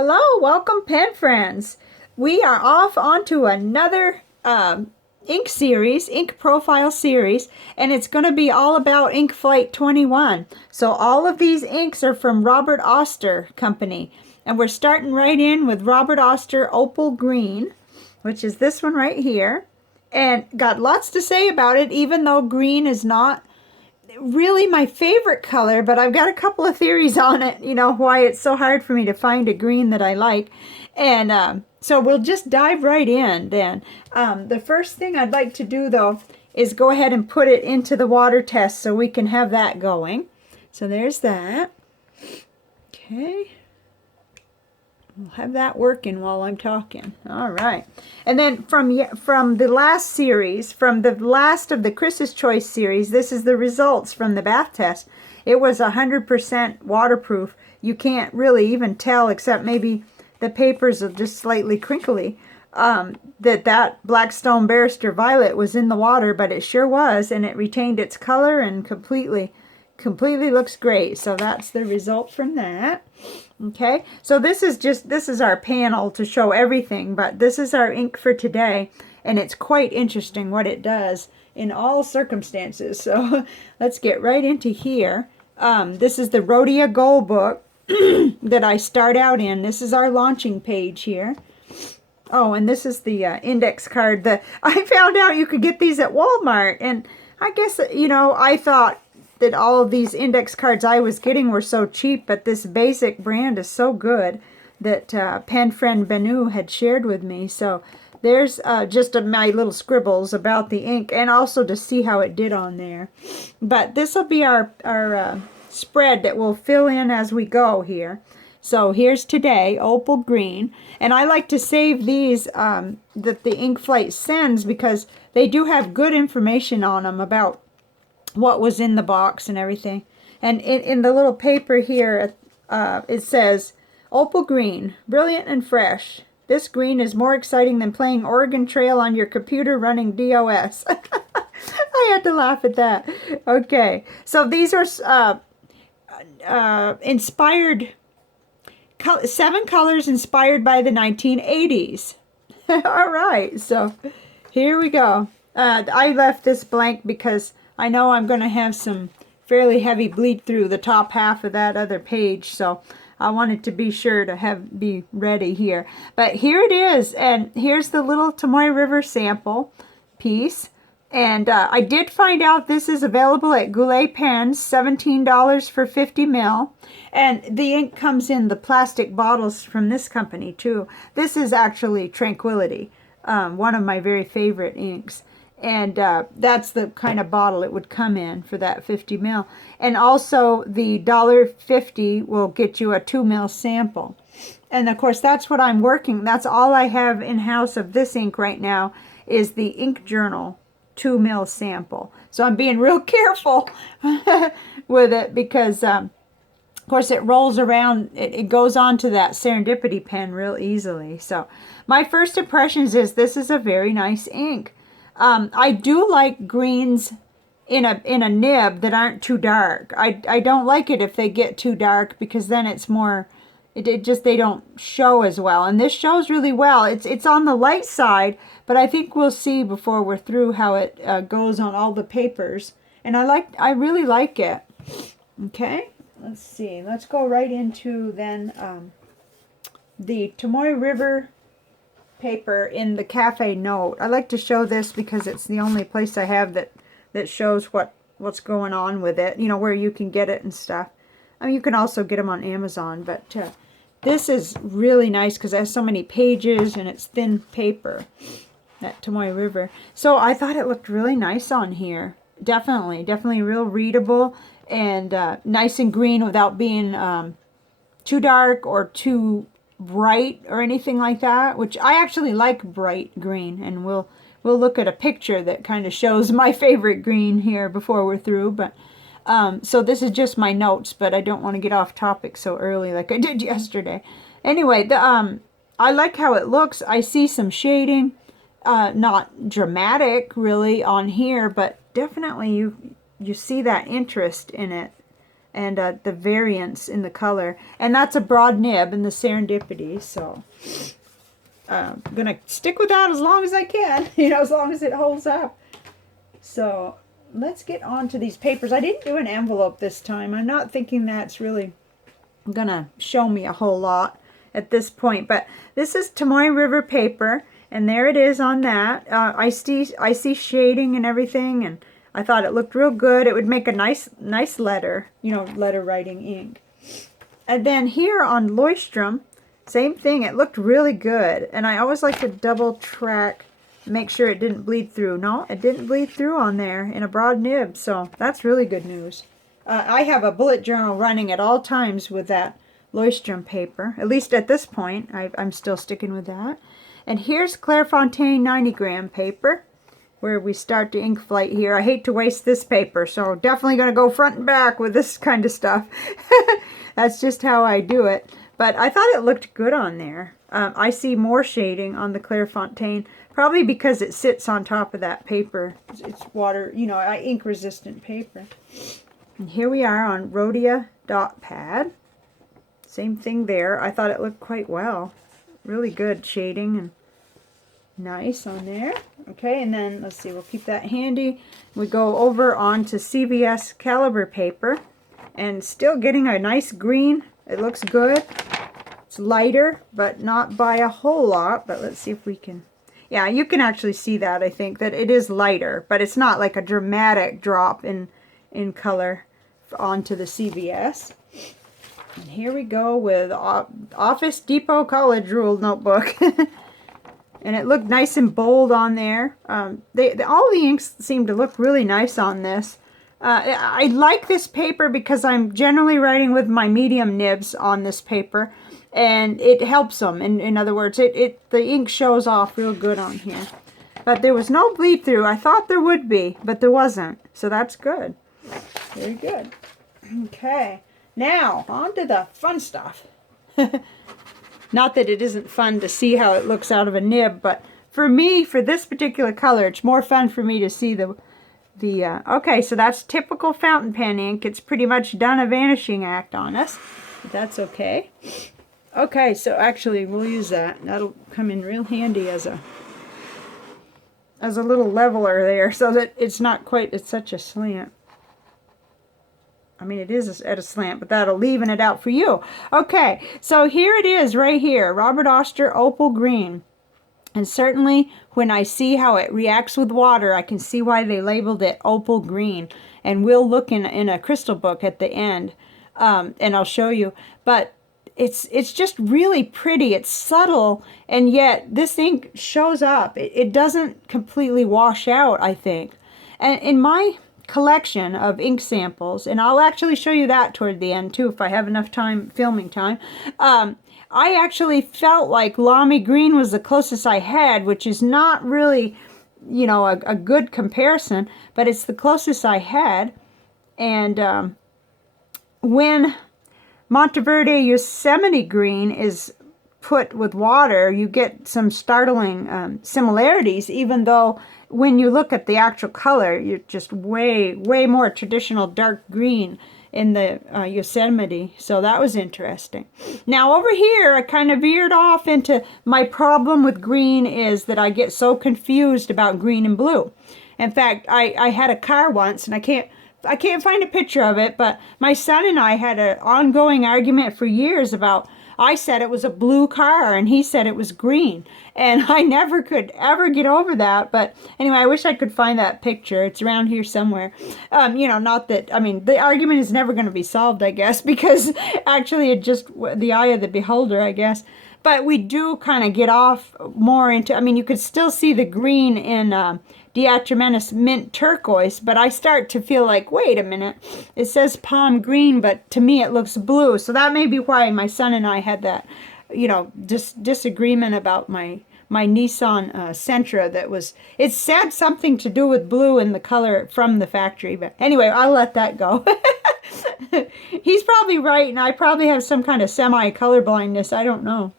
Hello, welcome pen friends. We are off onto another ink series, ink profile series, and it's going to be all about Ink Flight 21. So all of these inks are from Robert Oster Company, and we're starting right in with Robert Oster Opal Green, which is this one right here, and got lots to say about it, even though green is not really my favorite color, but I've got a couple of theories on it, you know, why it's so hard for me to find a green that I like. And so we'll just dive right in then. The first thing I'd like to do though is go ahead and put it into the water test so we can have that going. So there's that. Okay. We'll have that working while I'm talking. All right. And then from the last series, from the last of the Chris's Choice series, this is the results from the bath test. It was 100% waterproof. You can't really even tell, except maybe the papers are just slightly crinkly, that Blackstone Barrister Violet was in the water, but it sure was, and it retained its color and completely looks great. So that's the result from that. Okay, so this is our panel to show everything, but this is our ink for today, and it's quite interesting what it does in all circumstances. So let's get right into here. This is the Rhodia Gold book that I start out in. This is our launching page here. Oh, and this is the index card. I found out you could get these at Walmart, and I guess, you know, I thought that all of these index cards I was getting were so cheap, but this basic brand is so good that pen friend Benu had shared with me. So there's just my little scribbles about the ink, and also to see how it did on there. But this will be our spread that we'll fill in as we go here. So here's today, Opal Green, and I like to save these that the Ink Flight sends because they do have good information on them about what was in the box and everything. And in the little paper here, it says, Opal Green, brilliant and fresh. This green is more exciting than playing Oregon Trail on your computer running DOS. I had to laugh at that. Okay, so these are inspired, 7 colors inspired by the 1980s. All right, so here we go. I left this blank because I know I'm going to have some fairly heavy bleed through the top half of that other page, so I wanted to be sure to be ready here. But here it is, and here's the little Tomoe River sample piece. And I did find out this is available at Goulet Pens, $17 for 50 ml. And the ink comes in the plastic bottles from this company too. This is actually Tranquility, one of my very favorite inks. And that's the kind of bottle it would come in for that 50 ml. And also the $1.50 will get you a 2 ml sample. And of course that's what I'm working. That's all I have in-house of this ink right now is the Ink Journal 2 ml sample. So I'm being real careful with it because of course it rolls around, it goes on to that Serendipity pen real easily. So my first impressions is this is a very nice ink. I do like greens in a nib that aren't too dark. I don't like it if they get too dark because then it's more, they don't show as well. And this shows really well. It's on the light side, but I think we'll see before we're through how it goes on all the papers. And I really like it. Okay, let's see. Let's go right into then the Tomoe River paper in the Cafe Note. I like to show this because it's the only place I have that shows what's going on with it, you know, where you can get it and stuff. I mean, you can also get them on Amazon, but this is really nice because it has so many pages and it's thin paper, that Tomoe River. So I thought it looked really nice on here. Definitely real readable and nice and green without being too dark or too bright or anything like that, which I actually like bright green, and we'll look at a picture that kind of shows my favorite green here before we're through. But so this is just my notes, but I don't want to get off topic so early like I did yesterday. Anyway, I like how it looks. I see some shading, not dramatic really on here, but definitely you see that interest in it. and the variance in the color. And that's a broad nib in the Serendipity, so I'm going to stick with that as long as I can, you know, as long as it holds up. So let's get on to these papers. I didn't do an envelope this time. I'm not thinking that's really going to show me a whole lot at this point, but this is Tomoe River paper, and there it is on that. I see shading and everything, and I thought it looked real good. It would make a nice letter, you know, letter writing ink. And then here on Leuchtturm, same thing. It looked really good, and I always like to double track, make sure it didn't bleed through. No, it didn't bleed through on there in a broad nib, so that's really good news. I have a bullet journal running at all times with that Leuchtturm paper. At least at this point, I'm still sticking with that. And here's Clairefontaine 90 gram paper, where we start the ink flight here. I hate to waste this paper, so definitely going to go front and back with this kind of stuff. That's just how I do it. But I thought it looked good on there. I see more shading on the Clairefontaine, probably because it sits on top of that paper. It's water, you know, ink resistant paper. And here we are on Rhodia dot pad. Same thing there. I thought it looked quite well. Really good shading and nice on there. Okay, and then let's see, we'll keep that handy. We go over onto CVS caliber paper, and still getting a nice green. It looks good. It's lighter, but not by a whole lot. But let's see if we can. Yeah, you can actually see that. I think that it is lighter, but it's not like a dramatic drop in color onto the CVS. And here we go with Office Depot College Rule notebook. And it looked nice and bold on there. All the inks seem to look really nice on this. I like this paper because I'm generally writing with my medium nibs on this paper, and it helps them. In other words, the ink shows off real good on here. But there was no bleed through. I thought there would be, but there wasn't. So that's good. Very good. Okay, now on to the fun stuff. Not that it isn't fun to see how it looks out of a nib, but for me, for this particular color, it's more fun for me to see okay, so that's typical fountain pen ink. It's pretty much done a vanishing act on us, but that's okay. Okay, so actually we'll use that. That'll come in real handy as a little leveler there, so that it's not quite at such a slant. I mean, it is at a slant, but that'll even it out for you. Okay, so here it is right here, Robert Oster Opal Green. And certainly when I see how it reacts with water, I can see why they labeled it Opal Green. And we'll look in a crystal book at the end, and I'll show you. But it's just really pretty. It's subtle, and yet this ink shows up. It doesn't completely wash out, I think. And in my collection of ink samples, and I'll actually show you that toward the end too if I have enough time, filming time. I actually felt like Lamy Green was the closest I had, which is not really, you know, a good comparison, but it's the closest I had. And when Monteverde Yosemite Green is put with water, you get some startling similarities, even though when you look at the actual color, you're just way more traditional dark green in the Yosemite. So that was interesting. Now over here, I kind of veered off into my problem with green is that I get so confused about green and blue. In fact, I had a car once, and I can't find a picture of it, but my son and I had an ongoing argument for years about, I said it was a blue car, and he said it was green. And I never could ever get over that. But anyway, I wish I could find that picture. It's around here somewhere. You know, not that, I mean, the argument is never going to be solved, I guess, because actually it just, the eye of the beholder, I guess. But we do kind of get off more into, I mean, you could still see the green in Diatramentis mint turquoise, but I start to feel like, wait a minute, it says palm green, but to me it looks blue. So that may be why my son and I had that, you know, disagreement about my Nissan Sentra that was, it said something to do with blue in the color from the factory. But anyway, I'll let that go. He's probably right, and I probably have some kind of semi-color blindness. I don't know.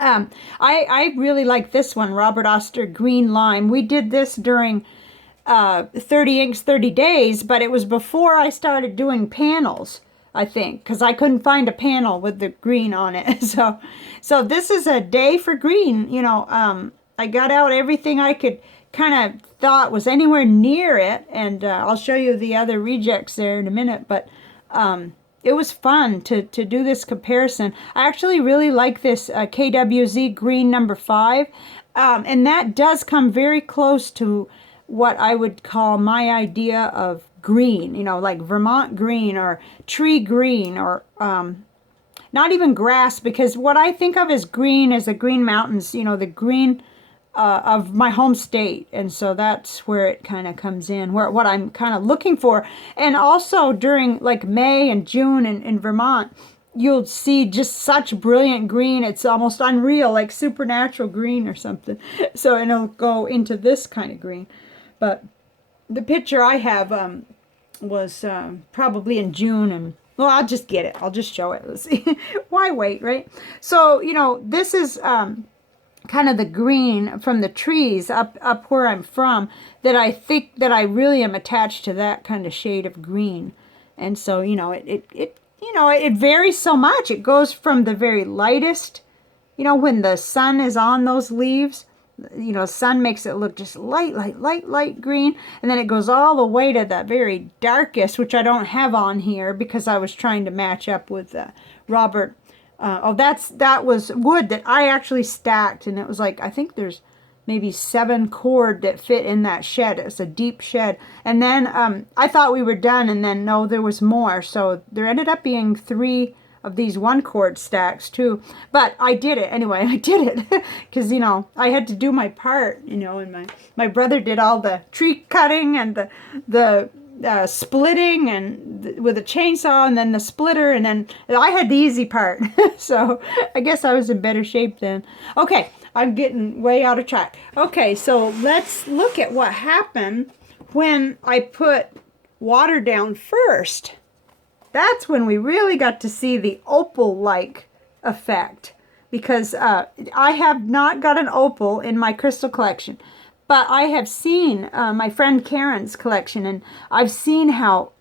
I really like this one, Robert Oster Green Lime. We did this during 30 Inks 30 Days, but it was before I started doing panels, I think, because I couldn't find a panel with the green on it. So this is a day for green. You know, I got out everything I could kind of thought was anywhere near it, and I'll show you the other rejects there in a minute, but it was fun to do this comparison. I actually really like this KWZ green number 5, and that does come very close to what I would call my idea of green, you know, like Vermont green or tree green, or not even grass, because what I think of as green is the Green Mountains, you know, the green of my home state. And so that's where it kind of comes in, where what I'm kind of looking for. And also during like May and June in Vermont, you'll see just such brilliant green. It's almost unreal, like supernatural green or something. So, and it'll go into this kind of green. But the picture I have was probably in June, and well, I'll just get it. I'll just show it. Let's see. Why wait, right? So, you know, this is kind of the green from the trees up where I'm from, that I think that I really am attached to that kind of shade of green. And so, you know, it varies so much. It goes from the very lightest, you know, when the sun is on those leaves, you know, sun makes it look just light green, and then it goes all the way to that very darkest, which I don't have on here because I was trying to match up with Robert. That was wood that I actually stacked, and it was like, I think there's maybe 7 cord that fit in that shed. It was a deep shed. And then I thought we were done, and then no, there was more. So there ended up being 3 of these 1 cord stacks too. But I did it anyway. I did it because, you know, I had to do my part, you know, and my brother did all the tree cutting and the splitting and with a chainsaw, and then the splitter, and then I had the easy part. So I guess I was in better shape then. Okay, I'm getting way out of track. Okay, so let's look at what happened when I put water down first. That's when we really got to see the opal-like effect, because I have not got an opal in my crystal collection, but I have seen my friend Karen's collection, and I've seen how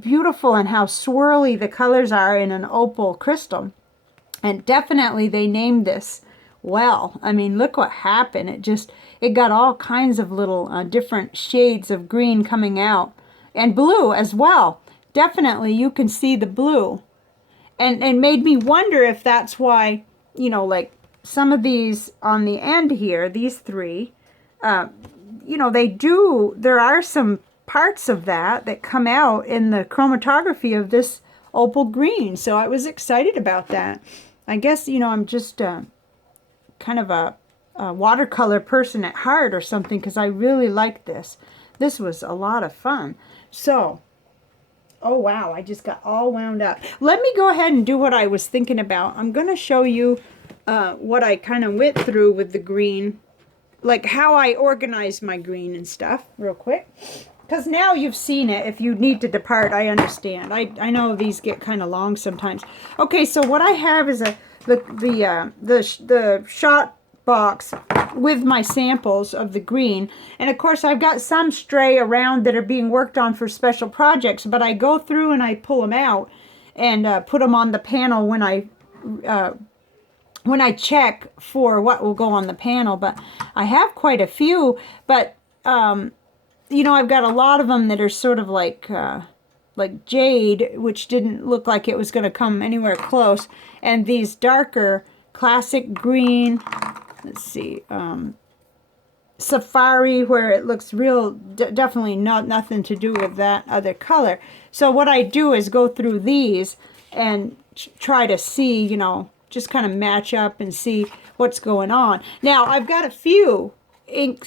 beautiful and how swirly the colors are in an opal crystal. And definitely they named this well. I mean, look what happened. It got all kinds of little different shades of green coming out, and blue as well. Definitely you can see the blue, and made me wonder if that's why, you know, like some of these on the end here, these 3, you know, there are some parts of that come out in the chromatography of this opal green. So I was excited about that. I guess, you know, I'm just kind of a watercolor person at heart or something, because I really liked this. This was a lot of fun. So, oh wow, I just got all wound up. Let me go ahead and do what I was thinking about. I'm going to show you what I kind of went through with the green, like how I organized my green and stuff real quick. Because now you've seen it. If you need to depart, I understand. I know these get kind of long sometimes. Okay, so what I have is the shot box with my samples of the green, and of course I've got some stray around that are being worked on for special projects, but I go through and I pull them out and put them on the panel when I check for what will go on the panel. But I have quite a few, but you know, I've got a lot of them that are sort of like jade, which didn't look like it was going to come anywhere close, and these darker classic green, let's see, safari, where it looks real, definitely nothing to do with that other color. So what I do is go through these and try to see, you know, just kind of match up and see what's going on. Now I've got a few ink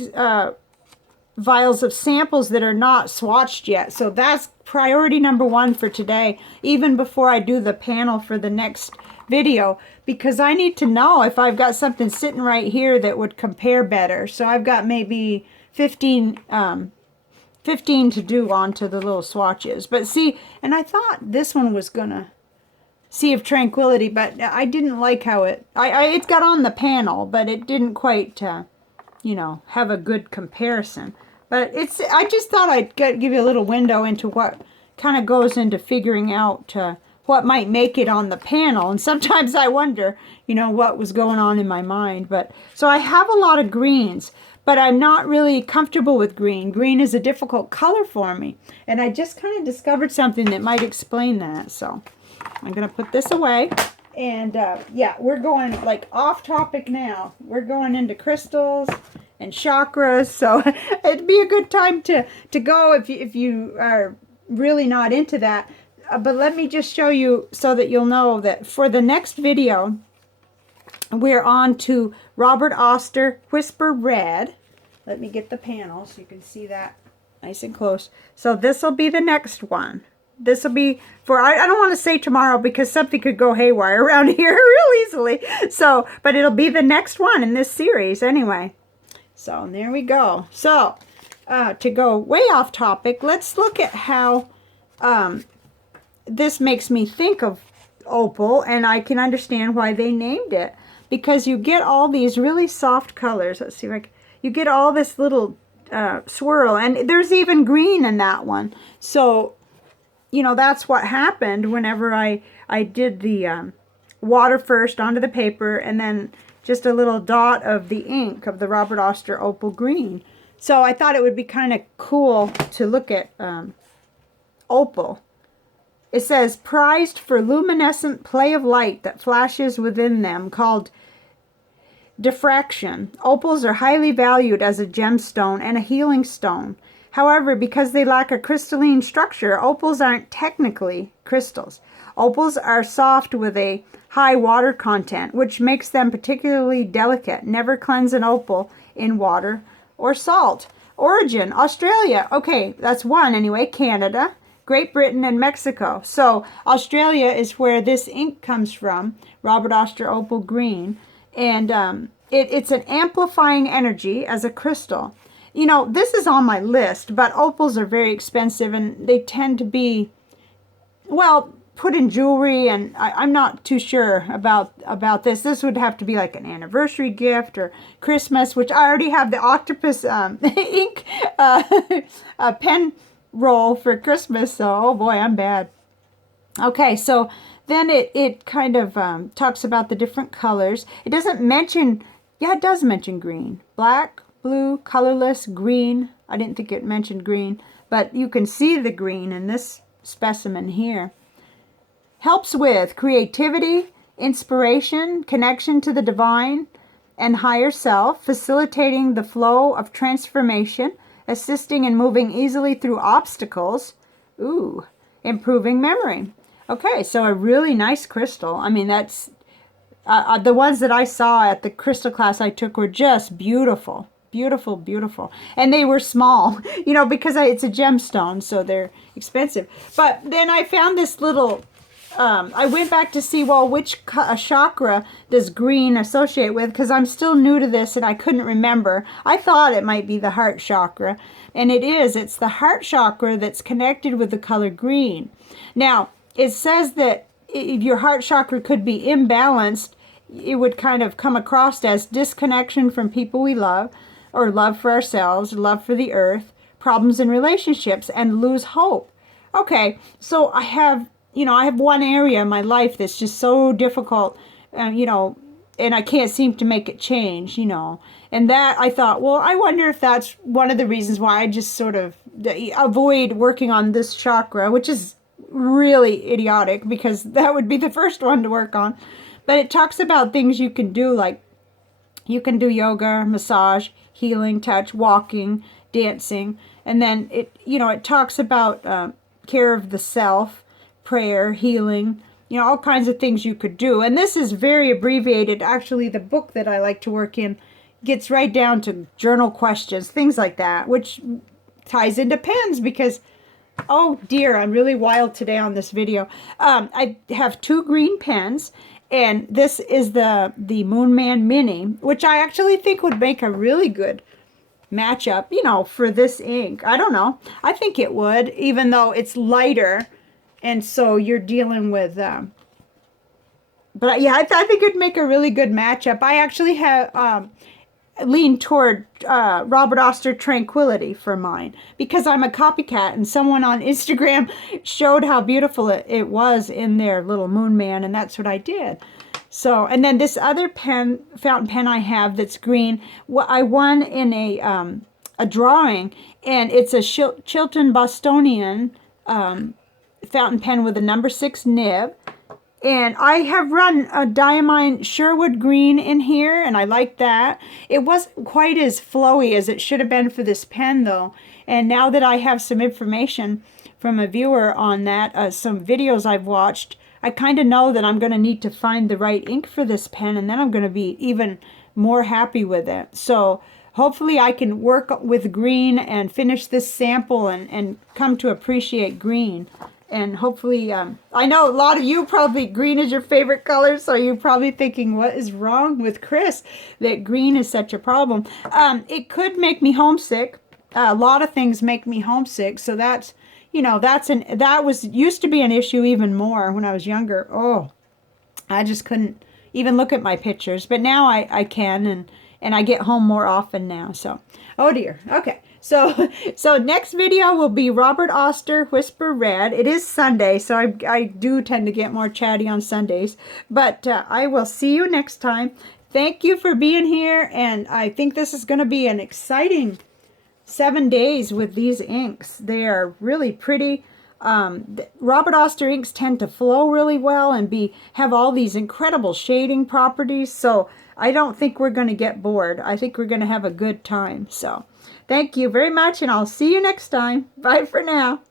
vials of samples that are not swatched yet, so that's priority number 1 for today, even before I do the panel for the next video, because I need to know if I've got something sitting right here that would compare better. So I've got maybe 15 to do onto the little swatches. But see, and I thought this one was gonna Sea of Tranquility, but I didn't like how it got on the panel, but it didn't quite you know, have a good comparison. But I just thought I'd give you a little window into what kind of goes into figuring out what might make it on the panel. And sometimes I wonder, you know, what was going on in my mind. But so I have a lot of greens, but I'm not really comfortable with green. Green is a difficult color for me. And I just kind of discovered something that might explain that. So I'm going to put this away. And yeah, we're going like off topic now. We're going into crystals and chakras. So it'd be a good time to go if you are really not into that. But let me just show you so that you'll know that for the next video, we're on to Robert Oster Whisper Red. Let me get the panel so you can see that nice and close. So this will be the next one. This will be for, I don't want to say tomorrow because something could go haywire around here real easily. So, but it'll be the next one in this series anyway. So there we go. So to go way off topic, let's look at how this makes me think of opal, and I can understand why they named it. Because you get all these really soft colors. Let's see if you get all this little swirl, and there's even green in that one. So, you know, that's what happened whenever I did the water first onto the paper, and then just a little dot of the ink of the Robert Oster Opal Green. So I thought it would be kind of cool to look at opal. It says, prized for luminescent play of light that flashes within them, called diffraction. Opals are highly valued as a gemstone and a healing stone. However, because they lack a crystalline structure, opals aren't technically crystals. Opals are soft with a high water content, which makes them particularly delicate. Never cleanse an opal in water or salt. Origin, Australia. Okay, that's one anyway. Canada, Great Britain, and Mexico. So Australia is where this ink comes from, Robert Oster Opal Green. And it's an amplifying energy as a crystal. You know, this is on my list, but opals are very expensive, and they tend to be, well, put in jewelry, and I'm not too sure about this. This would have to be like an anniversary gift or Christmas, which I already have the octopus ink pen roll for Christmas, so oh boy, I'm bad. Okay, so then it kind of talks about the different colors. It doesn't mention, yeah, it does mention green. Black, blue, colorless, green. I didn't think it mentioned green, but you can see the green in this specimen here. Helps with creativity, inspiration, connection to the divine and higher self, facilitating the flow of transformation, assisting in moving easily through obstacles, improving memory. Okay, so a really nice crystal. I mean, that's the ones that I saw at the crystal class I took were just beautiful. Beautiful, beautiful. And they were small, you know, because it's a gemstone, so they're expensive. But then I found this little, I went back to see, well, which chakra does green associate with, because I'm still new to this and I couldn't remember. I thought it might be the heart chakra, and it is. It's the heart chakra that's connected with the color green. Now, it says that if your heart chakra could be imbalanced, it would kind of come across as disconnection from people we love, or love for ourselves, love for the earth, problems in relationships, and lose hope. Okay, so I have one area in my life that's just so difficult, you know, and I can't seem to make it change, you know. And that, I thought, well, I wonder if that's one of the reasons why I just sort of avoid working on this chakra, which is really idiotic because that would be the first one to work on. But it talks about things you can do, like you can do yoga, massage, healing, touch, walking, dancing. And then it talks about care of the self, prayer, healing, you know, all kinds of things you could do. And this is very abbreviated. Actually, the book that I like to work in gets right down to journal questions, things like that, which ties into pens because, oh dear, I'm really wild today on this video. I have 2 green pens, and this is the Moon Man Mini, which I actually think would make a really good matchup, you know, for this ink. I don't know. I think it would, even though it's lighter, and so you're dealing with, but yeah, I think it'd make a really good matchup. I actually have, lean toward Robert Oster Tranquility for mine, because I'm a copycat, and someone on Instagram showed how beautiful it was in their little moon man, and that's what I did. So, and then this other pen, fountain pen I have that's green, I won in a drawing, and it's a Chilton Bostonian fountain pen with a number 6 nib. And I have run a Diamine Sherwood Green in here, and I like that. It wasn't quite as flowy as it should have been for this pen, though. And now that I have some information from a viewer on that, some videos I've watched, I kind of know that I'm going to need to find the right ink for this pen, and then I'm going to be even more happy with it. So hopefully I can work with green and finish this sample and come to appreciate green. And hopefully, I know a lot of you probably, green is your favorite color, so you're probably thinking, what is wrong with Chris that green is such a problem? It could make me homesick. A lot of things make me homesick, so that's, you know, that was used to be an issue even more when I was younger. Oh, I just couldn't even look at my pictures, but now I can, and I get home more often now, so, oh dear, okay. So next video will be Robert Oster Whisper Red. It is Sunday, so I do tend to get more chatty on Sundays. But I will see you next time. Thank you for being here, and I think this is going to be an exciting 7 days with these inks. They are really pretty. Robert Oster inks tend to flow really well and have all these incredible shading properties. So I don't think we're going to get bored. I think we're going to have a good time. So thank you very much, and I'll see you next time. Bye for now.